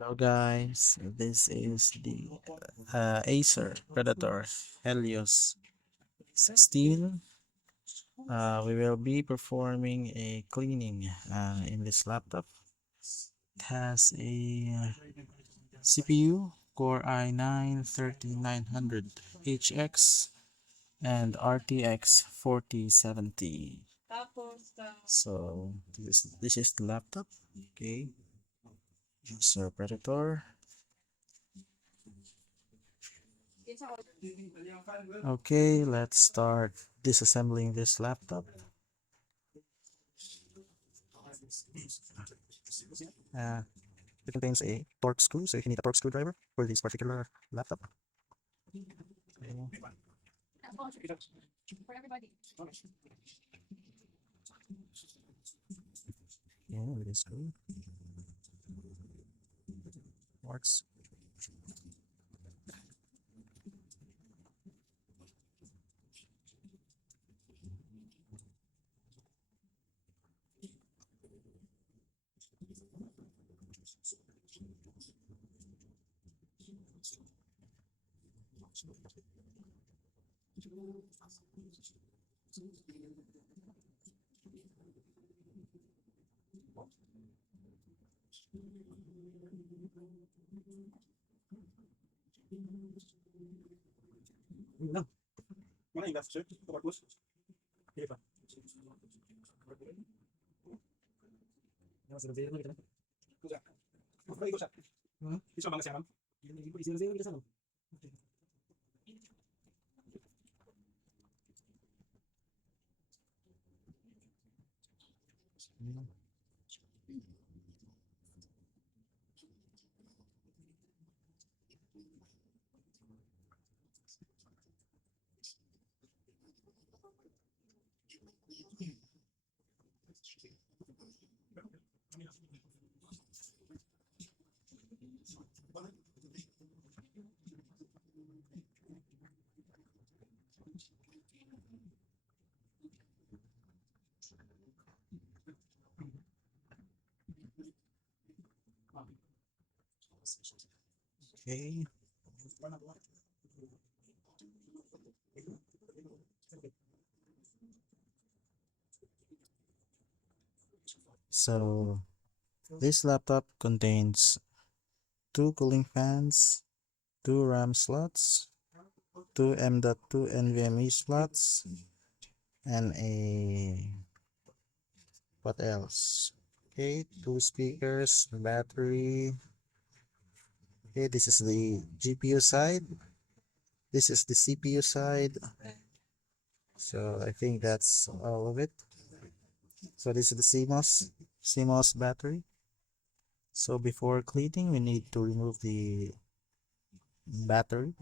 Hello guys, this is the ACER Predator Helios 16. We will be performing a cleaning in this laptop. It has a CPU Core i9-13900HX and RTX 4070. So this is the laptop. Okay, ACER Predator. Okay, let's start disassembling this laptop. Uh, it contains a torque screw, so you need a torque screwdriver for this particular laptop. Okay. Yeah, with this screw works. No. Mana yung last shirt? Tapos? Hindi pa. Kusa. Kusa. Kusa. Isa mga siya, ma'am. Zero kita sa Okay. So this laptop contains two cooling fans, two RAM slots, two M.2 NVMe slots, and a what else? Okay, two speakers, battery. Okay, this is the GPU side. This is the CPU side. So I think that's all of it. So this is the CMOS battery. So before cleaning, we need to remove the battery.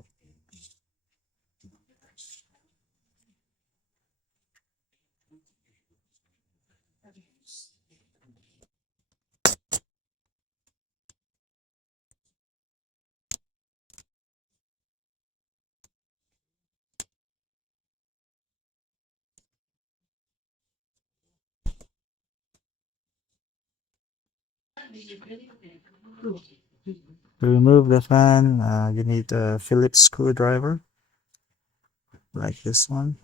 To remove the fan, you need a Phillips screwdriver, like this one.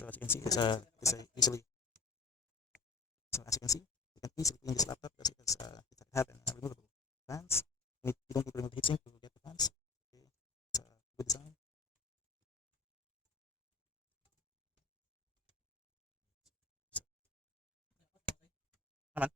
So as you can see, it's a easily. So as you can see, you can easily clean this laptop because it has removable fans. You don't need to remove the heatsink to get the fans. Okay. It's a good design. Come on.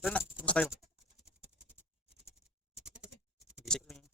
Tara na, basta tayo. Gising kami.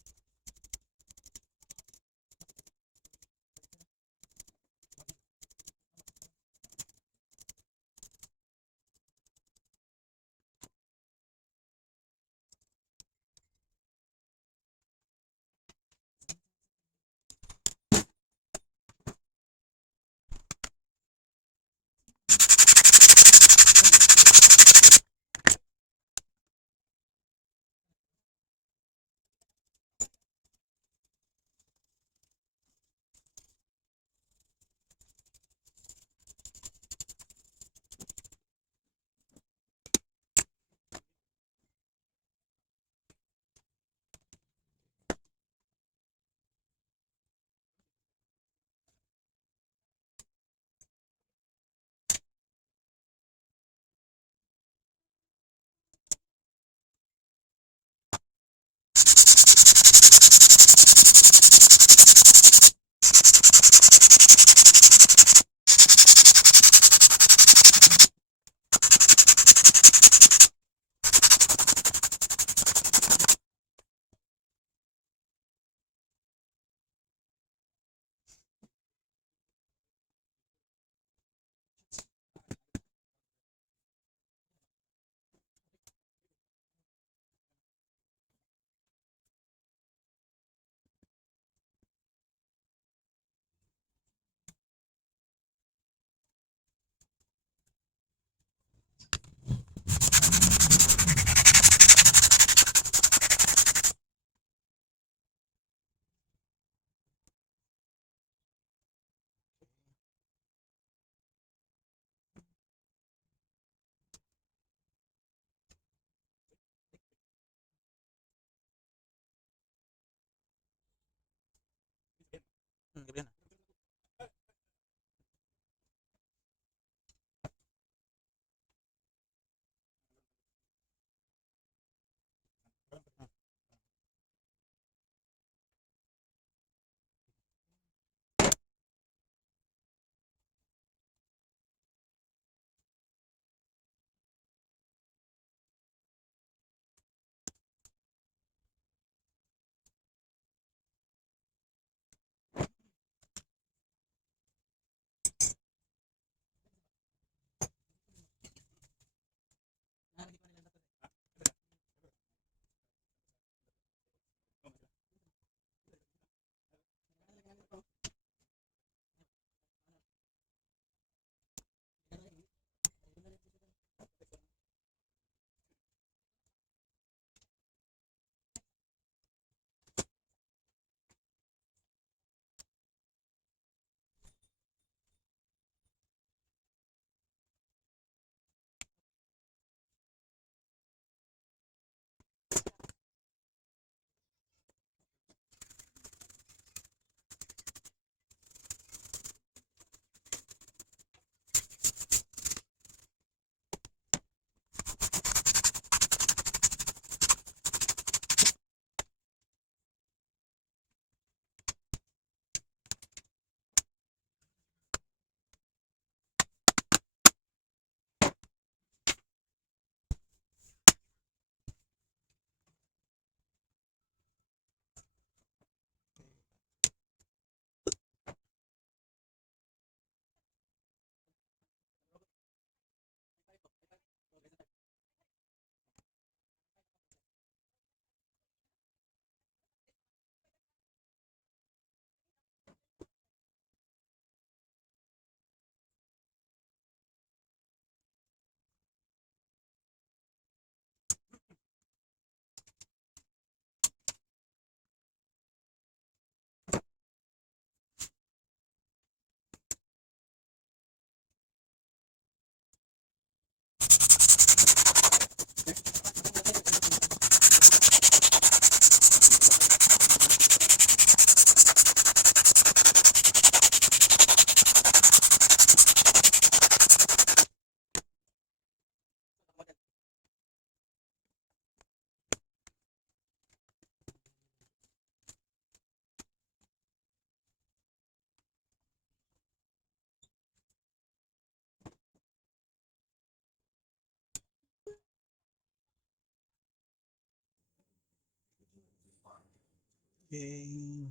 Okay,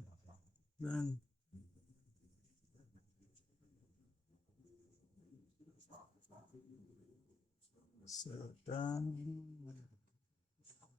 done. So done.